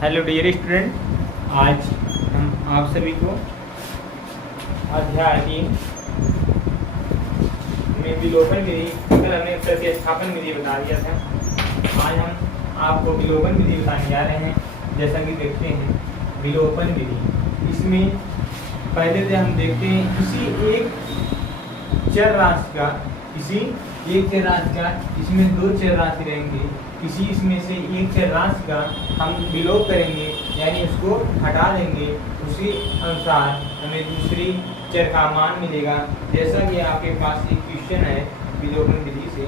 Hello dear student, आज हम आप सभी को अध्याय 3 में विलोपन विधि, कल हमने प्रतिस्थापन विधि बता दिया था। आज हम आपको विलोपन विधि बताने जा रहे हैं। जैसा कि देखते हैं विलोपन विधि, इसमें पहले से हम देखते हैं किसी एक चर राशि का इसमें दो चर राशि रहेंगे। किसी इसमें से एक चर राशि का हम विलोप करेंगे, यानी उसको हटा देंगे। उसी अनुसार हमें दूसरी चर का मान मिलेगा। जैसा कि आपके पास एक क्वेश्चन है विलोपन विधि से,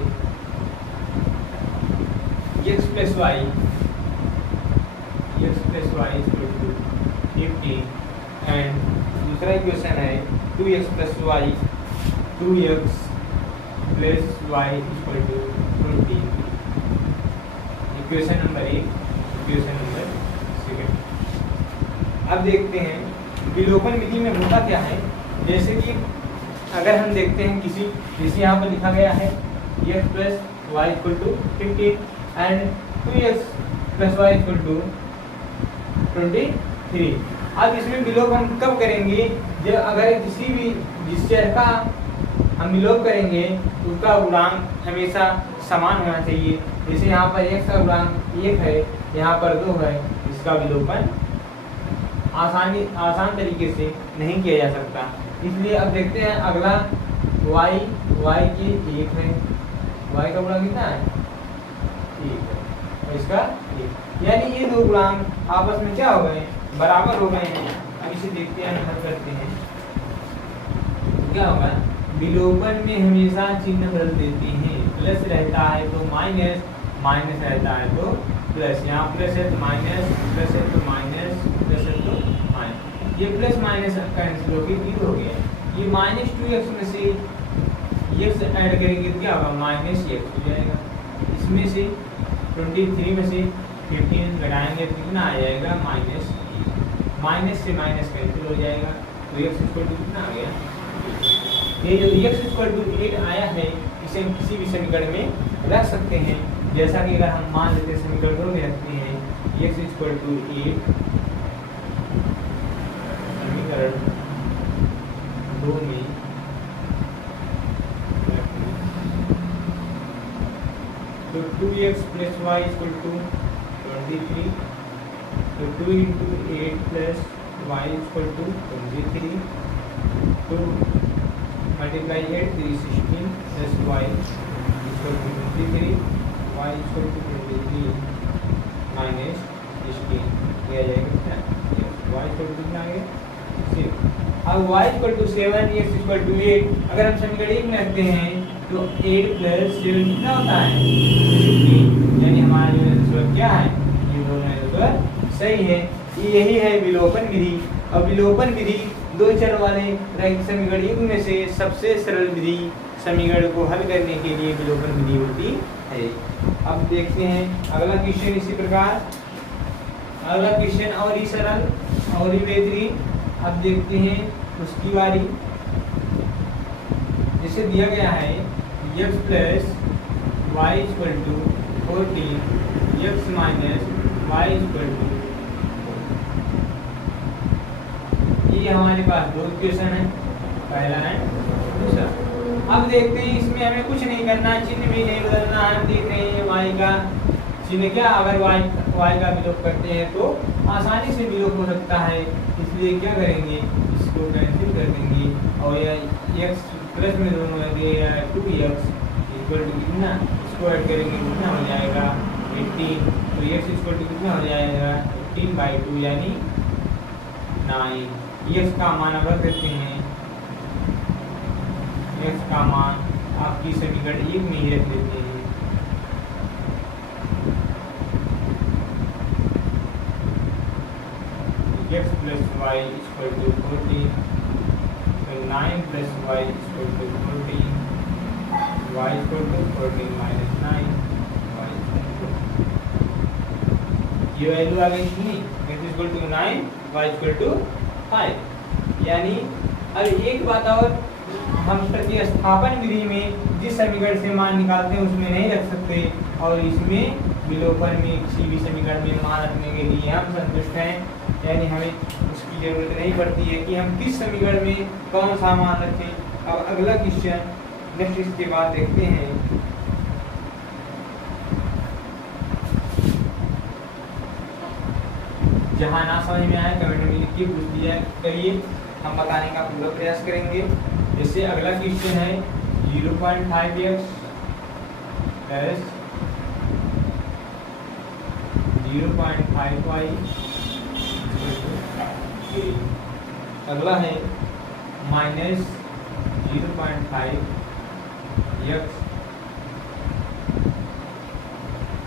x प्लस वाई = 50 एंड दूसरा इक्वेशन है 2x plus y 2x plus y = 20। Equation number 1, equation number 2। अब देखते हैं विलोपन विधि में होता क्या है। जैसे कि अगर हम देखते हैं जैसे यहाँ पर लिखा गया है x plus y = 15 and 2x plus y = 23। अब इसमें विलोप हम कब करेंगे? जब अगर किसी भी जिस चर का हम विलोप करेंगे उसका गुणांक हमेशा समान होना चाहिए। जैसे यहाँ पर x का गुणांक 1 है, यहाँ पर 2 है, इसका विलोपन आसान तरीके से नहीं किया जा सकता। इसलिए अब देखते हैं अगला y के 1 है, y का गुणांक कितना है? 1 है, और इसका 1, यानी ये दो गुणांक आपस में क्या हो गए? बराबर हो गए हैं। अब इसे देखते हैं, हल करते हैं। क्या होगा? विलोपन में हमेशा चिन्ह बदल देते हैं। प्लस रहता है तो माइनस, माइनस रहता है तो प्लस। यहाँ प्लस है तो माइनस, प्लस है तो माइनस, प्लस है तो माइनस। ये प्लस माइनस कैंसिल हो गया, 0 हो गया। ये -2x में से x ऐड करेंगे तो क्या होगा? -x हो जाएगा। इसमें से 23 में से 15 घटाएंगे तो कितना आ जाएगा? माइनस से माइनस कैंसिल हो जाएगा, तो x कितना आ गया? ये जो x = 8 आया है, इसे हम किसी भी समीकरण में रख सकते हैं। जैसा कि अगर हम मान लेते हैं समीकरण 2 में रखते हैं x = 8, समीकरण 2 में तो 2x प्लस y = 23, तो 2 × 8 प्लस y = 23, तो multiply 8 3 16 plus y = 23, y = 23 minus 16 किया जाएगा। y कितना आ गया? 6। अब y = 7, x = 8। अगर हम समीकरण 1 में रखते हैं तो 8 + 7 कितना होता है? 16। यानी हमारा जो आंसर क्या है? ये दोनों आंसर सही है। यही है विलोपन विधि। और विलोपन विधि दो चर वाले समीकरण युग्म में से सबसे सरल विधि, समीकरण को हल करने के लिए विलोपन विधि होती है। अब देखते हैं अगला क्वेश्चन इसी प्रकार। अगला क्वेश्चन और ही सरल और ही बेहतरीन। अब देखते हैं उसकी बारी। जिसे दिया गया है x plus y = 14, x minus y = ये हमारे पास दो इक्वेशन है, पहला है दूसरा। अब देखते हैं इसमें हमें कुछ नहीं करना, चिन्ह भी नहीं बदलना है। हम देख रहे हैं y का चिन्ह क्या, अगर y का विलोप करते हैं तो आसानी से विलोप हो सकता है। इसलिए क्या करेंगे? इसको कैंसिल कर देंगे और यह x प्लस में दोनों है 2x = कितना, इसको ऐड करेंगे कितना हो जाएगा? 18। तो x = कितना हो जाएगा? 18/2 यानी 9। x का मान अब रख देते हैं। x का मान आपकी समीकरण 1 में ही रख देते हैं। x प्लस वाई = 14, तो 9 प्लस वाई = 14, y = 14 माइनस 9, ये वैल्यू आ गई कितनी? x = 9, y = 5। यानी अब एक बात और, हम प्रतिस्थापन विधि में जिस समीकरण से मान निकालते हैं उसमें नहीं रख सकते और इसमें विलोपन में किसी भी समीकरण में मान रखने के लिए हम संतुष्ट हैं, यानी हमें उसकी जरूरत नहीं पड़ती है कि हम किस समीकरण में कौन सा मान रखें। अब अगला क्वेश्चन नेक्स्ट इसके बाद देखते हैं। जहाँ ना समझ में आए कमेंट में लिख के पूछ दिया करिए, हम बताने का पूरा प्रयास करेंगे। जैसे अगला क्वेश्चन है 0.5x प्लस 0.5y। अगला है -0.5x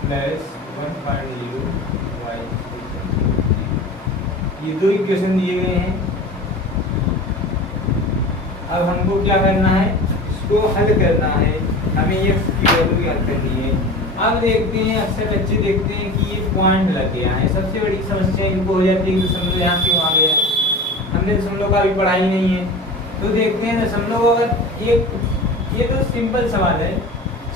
प्लस 1.0y। ये दो इक्वेशन दिए गए हैं। अब हमको क्या करना है, इसको हल करना है, हमें x की वैल्यू हल करनी है। अब देखते हैं, अक्सर बच्चे देखते हैं कि ये पॉइंट लग गया है, सबसे बड़ी समस्या इनको हो जाती है कि दशमलव यहाँ क्यों आ गया, हमने दशमलव का भी पढ़ा ही नहीं है। तो देखते हैं दशमलव अगर एक, ये तो सिंपल सवाल है,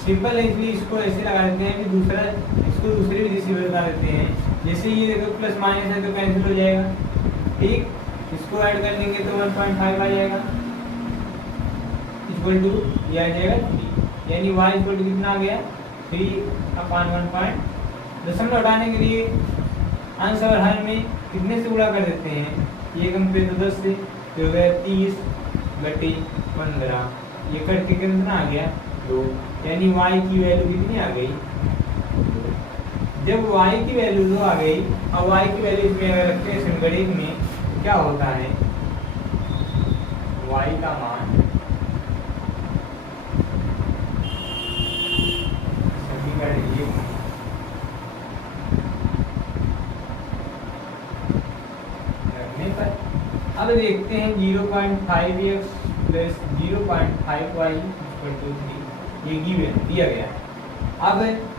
सिंपल है इसलिए इसको ऐसे लगा देते हैं कि दूसरा, इसको दूसरी विधि से बता देते हैं। जैसे ये देखो प्लस माइनस है तो कैंसिल हो जाएगा, ठीक, इसको ऐड कर देंगे तो 1.5 आ जाएगा इक्वल टू ये आ जाएगा 3, यानी y इक्वल टू कितना आ गया 3/1. दशमलव हटाने के लिए अंश और हर में कितने से गुणा कर देते हैं, ये कम पे तो 10 से, तो हो गया 30/15, ये कट के कितना आ गया 2, यानी y की वैल्यू कितनी आ गई 2। जब y की वैल्यू 2 आ गई और y की वैल्यू इसमें अगर रखते हैं संगणित में, तो क्या होता है y का मान रखने पर, अब देखते हैं 0.5x plus 0.5y equal to 3, ये गिवन दिया गया। अब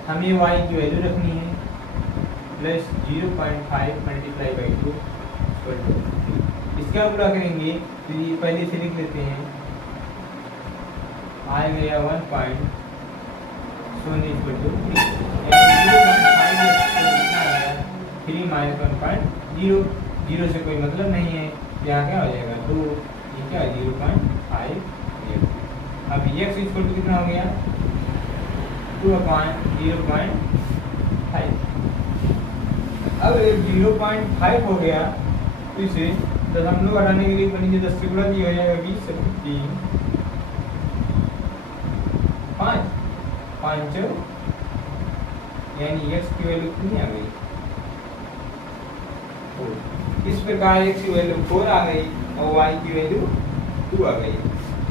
हमें y की वैल्यू रखनी है plus 0.5 multiply by 2 equal to 3। इसका पूरा करेंगे तो ये पहले से लिख लेते हैं, आ गया 1.0 इक्वल टू 3 माइनस 1.0, 0 से कोई मतलब नहीं है, यहाँ क्या हो जाएगा 2, ये क्या 0.5। अब x इक्वल टू कितना हो गया 2/0.5। अब 0.5 हो गया तो इसे दशमलव हटाने के लिए नीचे 10 से गुणा दिया जाएगा, 20 से 3 5, यानी x की वैल्यू कितनी आ गई 4। इस प्रकार x की वैल्यू 4 आ गई और y की वैल्यू 2 आ गई।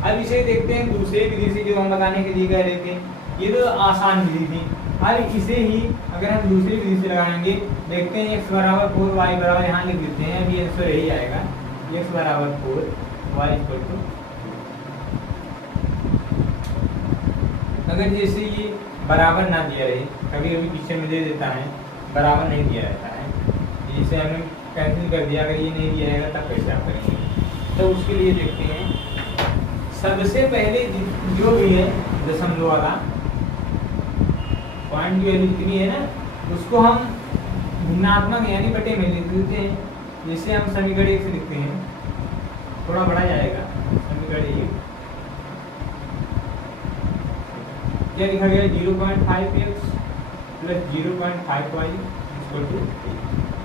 अब इसे देखते हैं दूसरे विधि से जो हम बताने के लिए कह रहे थे, ये तो आसान विधि थी। अब इसे ही अगर हम दूसरी विधि से लगाएंगे, देखते हैं x बराबर 4 y बराबर, यहाँ लिख देते हैं, अभी आंसर यही आएगा, x बराबर 4 y इक्वल टू। अगर जैसे ये बराबर ना दिया रहे, कभी कभी क्वेश्चन में दे देता है बराबर नहीं दिया रहता है, जिसे हमने कैंसिल कर दिया, अगर ये नहीं दिया जाएगा तब कैसे आप करेंगे। तो उसके लिए देखते हैं, सबसे पहले जो भी है दशमलव वाला पॉइंट की वैल्यू कितनी है ना, उसको हम भिन्नात्मक यानी बटे में लिख देते हैं। जैसे हम समीकरण 1 से लिखते हैं, थोड़ा बढ़ा जाएगा, समीकरण 1 क्या लिखा गया 0.5x plus 0.5y equal to 3।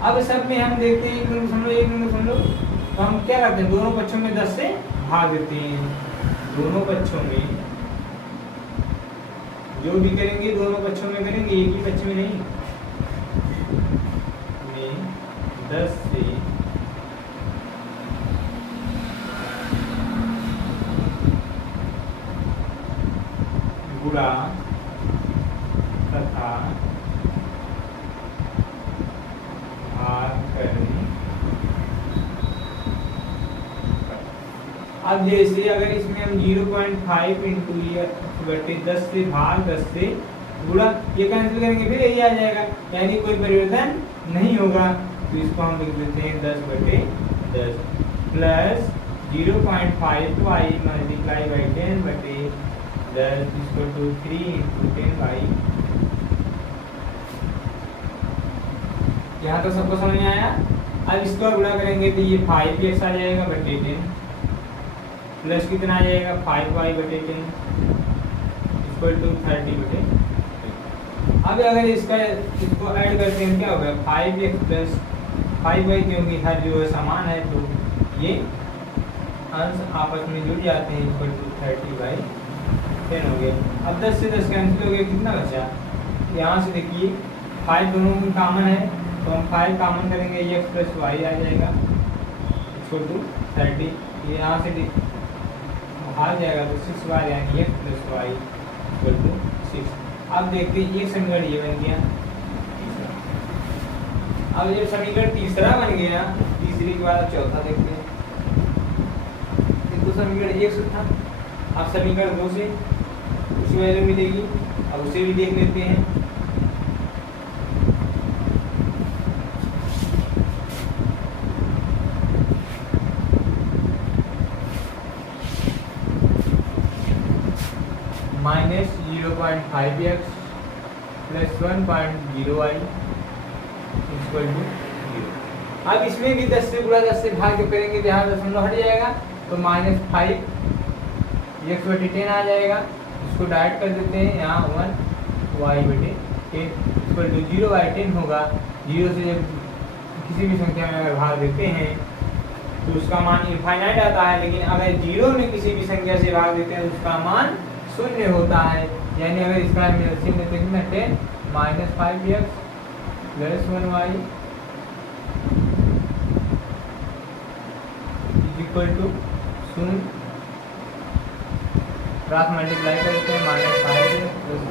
अब सब में हम देखते हैं 1 तो हम क्या करते हैं, दोनों पक्षों में 10 से भाग देते हैं। दोनों पक्षों में जो भी करेंगे दोनों पक्षों में करेंगे, एक ही पक्ष में नहीं, में 10 से गुणा तथा भाग करने। अब जैसे अगर इसमें हम 0.5 इंटू ये बटे 10 से भाग 10 से गुणा, ये कैंसिल करेंगे फिर यही आ जाएगा, यानी कोई परिवर्तन नहीं होगा। तो इसको हम लिख देते हैं 10/10 plus 0.5y multiply by 10/10 equal to 3 × 10 by यहाँ तो सबको समझ में आया। अब इसको गुणा करेंगे तो ये 5x आ जाएगा बटे 10 प्लस कितना आ जाएगा 5y बटे 10 इक्वल टू 30 बटे। अब अगर इसको ऐड करते हैं क्या होगा 5x प्लस 5y, क्योंकि हर जो है समान है तो ये अंश आपस में जुड़ जाते हैं इक्वल टू 30/10 हो गया। अब 10 से 10 कैंसिल हो गया, कितना बचा यहाँ से देखिए 5 दोनों में कॉमन है तो हम 5 कॉमन करेंगे x प्लस y आ जाएगा इक्वल टू 30। ये यहाँ से बाहर जाएगा तो 6y यानी x plus y equal to 6। अब देखते हैं एक समीकरण ये बन गया तीसरा। अब जब समीकरण तीसरा बन गया, तीसरी के बाद चौथा देखते हैं। तो समीकरण 1 से था, अब समीकरण 2 से उसी वैल्यू मिलेगी, अब उसे भी देख लेते हैं। Minus 0.5x plus 1.0y equal to 0। अब इसमें भी 10 से गुणा 10 से भाग करेंगे तो यहाँ दशमलव हट जाएगा तो माइनस 5x बटे 10 आ जाएगा। इसको डायरेक्ट कर देते हैं, यहाँ 1y बटे 10 इक्वल टू 0/10 होगा। 0 से जब किसी भी संख्या में अगर भाग देते हैं तो उसका मान इनफाइनाइट आता है, लेकिन अगर 0 में किसी भी संख्या से भाग देते हैं तो उसका मान शून्य होता है। यानी अगर इसका एलसीएम लेते हैं ना 10 minus 5x plus 1y equal to 0। Cross multiply करते हैं minus 5x plus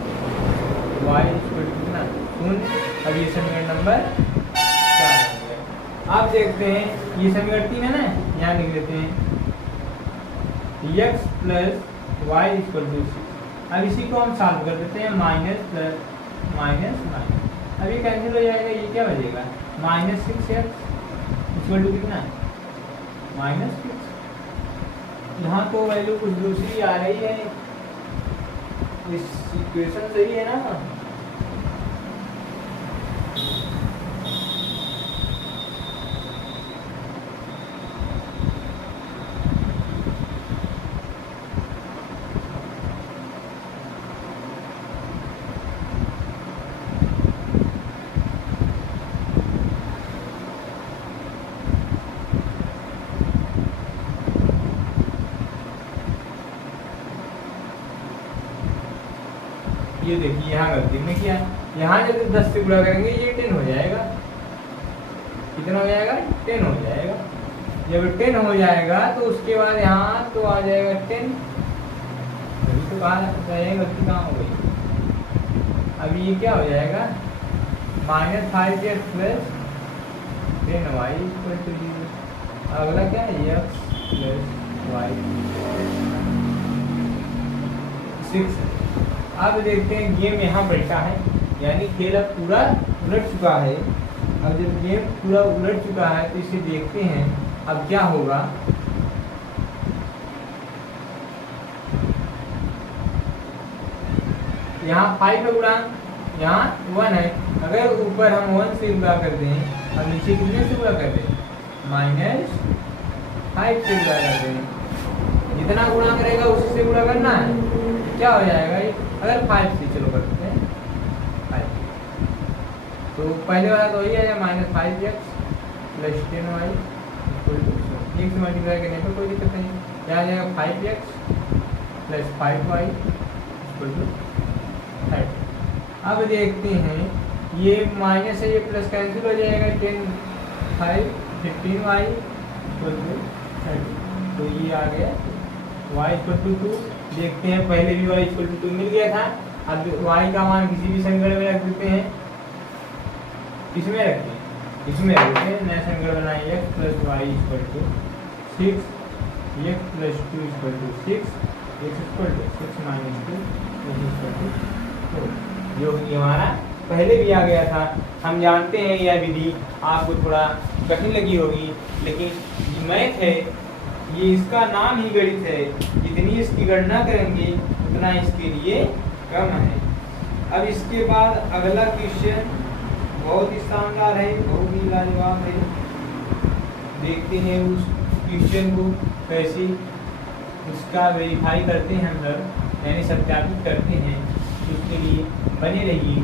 y equal to कितना 0। अब ये समीकरण नंबर 4 हो गया। अब देखते हैं ये समीकरण 3 है ना, यहाँ लिख लेते हैं x plus y equal to 6। अब इसी को हम सॉल्व कर देते हैं, माइनस प्लस माइनस माइनस। अब ये कैंसिल हो जाएगा, ये क्या बचेगा माइनस 6x इक्वल टू कितना माइनस 6। यहाँ तो वैल्यू कुछ दूसरी आ रही है, इस इक्वेशन सही है ना। ये देखिए यहाँ गलती में किया, यहाँ जब 10 से गुणा करेंगे ये 10 हो जाएगा। कितना हो जाएगा 10 हो जाएगा। जब 10 हो जाएगा तो उसके बाद यहाँ तो आ जाएगा 10, तो कहाँ गलती कहाँ हो गई। अभी ये क्या हो जाएगा minus 5x plus 10y equal to 0। अगला क्या है x प्लस y 6। अब देखते हैं गेम यहाँ बैठा है, यानी खेल अब पूरा उलट चुका है। अब जब गेम पूरा उलट चुका है तो इसे देखते हैं अब क्या होगा। यहाँ 5 है गुणांक, यहाँ 1 है। अगर ऊपर हम 1 से गुणा कर दें और नीचे कितने से गुणा कर दें माइनस 5 से गुणा कर दें। जितना गुणा करेगा उसी से गुणा करना है। क्या हो जाएगा ये, अगर 5 से चलो करते हैं 5, तो पहले वाला तो वही आएगा minus 5x plus 10y equal to 1 से मल्टीप्लाई करने पर कोई दिक्कत नहीं। क्या आ जाएगा 5x plus 5y equal to 30। अब देखते हैं ये माइनस है, ये प्लस कैंसिल हो जाएगा 15y इक्वल टू 30। तो ये आ गया y इक्वल टू 2। देखते हैं पहले भी y इक्वल टू 2 मिल गया था। अब y का मान किसी भी समीकरण में रख देते हैं, किसमें रखते हैं इसमें रखते हैं। नया समीकरण बनाएंगे x plus y equal to 6 x plus 2 equal to 6 x equal to 6 minus 2 x equal to 4, जो कि हमारा पहले भी आ गया था। हम जानते हैं यह विधि आपको थोड़ा कठिन लगी होगी, लेकिन मैथ है ये, इसका नाम ही गणित है। जितनी इसकी गणना करेंगे उतना इसके लिए कम है। अब इसके बाद अगला क्वेश्चन बहुत ही शानदार है, बहुत ही लाजवाब है। देखते हैं उस क्वेश्चन को कैसे उसका वेरीफाई करते हैं हम लोग, यानी सत्यापित करते हैं। उसके लिए बने रहिए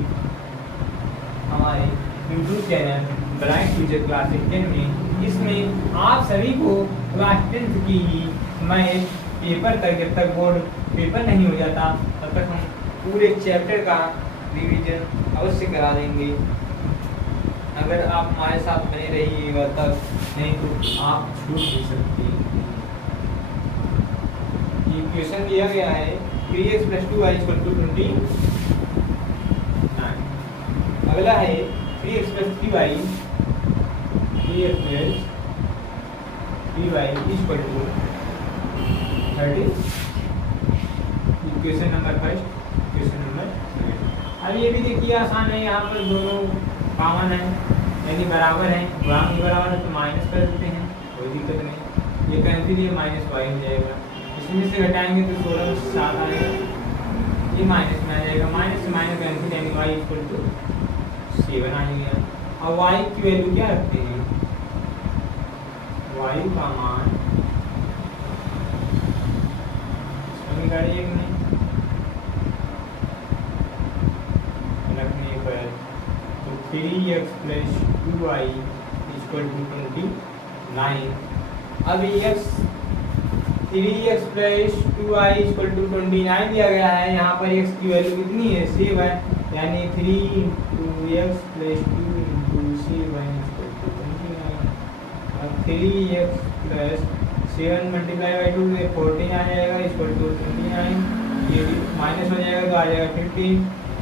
हमारे YouTube channel bright future classes 10 में, जिसमें आप सभी को क्लास 10th की ही मैथ पेपर तक, जब तक बोर्ड पेपर नहीं हो जाता तब तक हम पूरे चैप्टर का रिवीजन अवश्य करा देंगे। अगर आप हमारे साथ बने रहिएगा तब, नहीं तो आप छूट भी सकते हैं। ये क्वेश्चन दिया गया है 3x + 2y = 29। अगला है 3x + 3y = 30। Question number first, question number second. अब ये भी देखिए आसान है, यहाँ पर दोनों कॉमन है यानी बराबर है, गुणांक भी बराबर है तो माइनस कर देते हैं, कोई दिक्कत नहीं। ये कैंसिल, ये -y हो जाएगा, इसमें से घटाएंगे तो 16 में 7 आएगा, ये माइनस में आ जाएगा, माइनस से माइनस कैंसिल यानी y = 7 आ गया। अब y की वैल्यू क्या रखते हैं, y का मान निकालिए रखने पर, तो 3x + 2y = 29। अब 3x + 2y = 29 दिया गया है। यहाँ पर x की वैल्यू कितनी है, 7 है, यानी 3 × x + 2 × 7 = 29। अब 3x + 7 × 2 14 आ जाएगा, = 29। ये माइनस हो जाएगा तो आ जाएगा 15।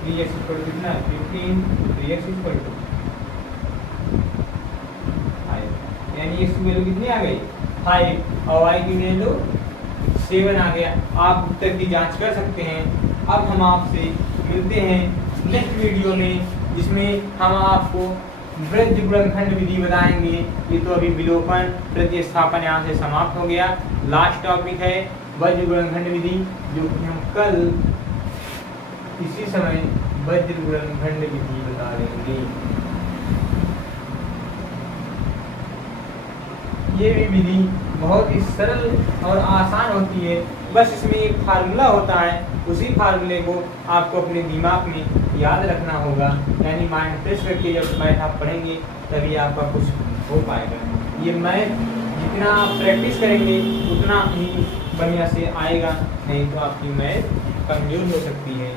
3x = कितना, 15, 3x = 5, यानी x की वैल्यू कितनी आ गई, 5, और y की वैल्यू 7 आ गया। आप उत्तर की जांच कर सकते हैं। अब हम आपसे मिलते हैं नेक्स्ट वीडियो में, जिसमें हम आपको वृत्त गुणनखंड विधि बताएंगे। ये तो अभी विलोपन प्रतिस्थापन यहाँ से समाप्त हो गया। लास्ट टॉपिक है वज्र गुणनखंड विधि, जो कि हम कल इसी समय वज्र गुणनखंड विधि बता देंगे। ये भी विधि बहुत ही सरल और आसान होती है, बस इसमें एक फार्मूला होता है, उसी फार्मूले को आपको अपने दिमाग में याद रखना होगा, यानी माइंड फ्रेश करके जब मैथ आप पढ़ेंगे तभी आपका कुछ हो पाएगा। ये मैथ जितना आप प्रैक्टिस करेंगे उतना ही बढ़िया से आएगा, नहीं तो आपकी मैथ कमजोर हो सकती है।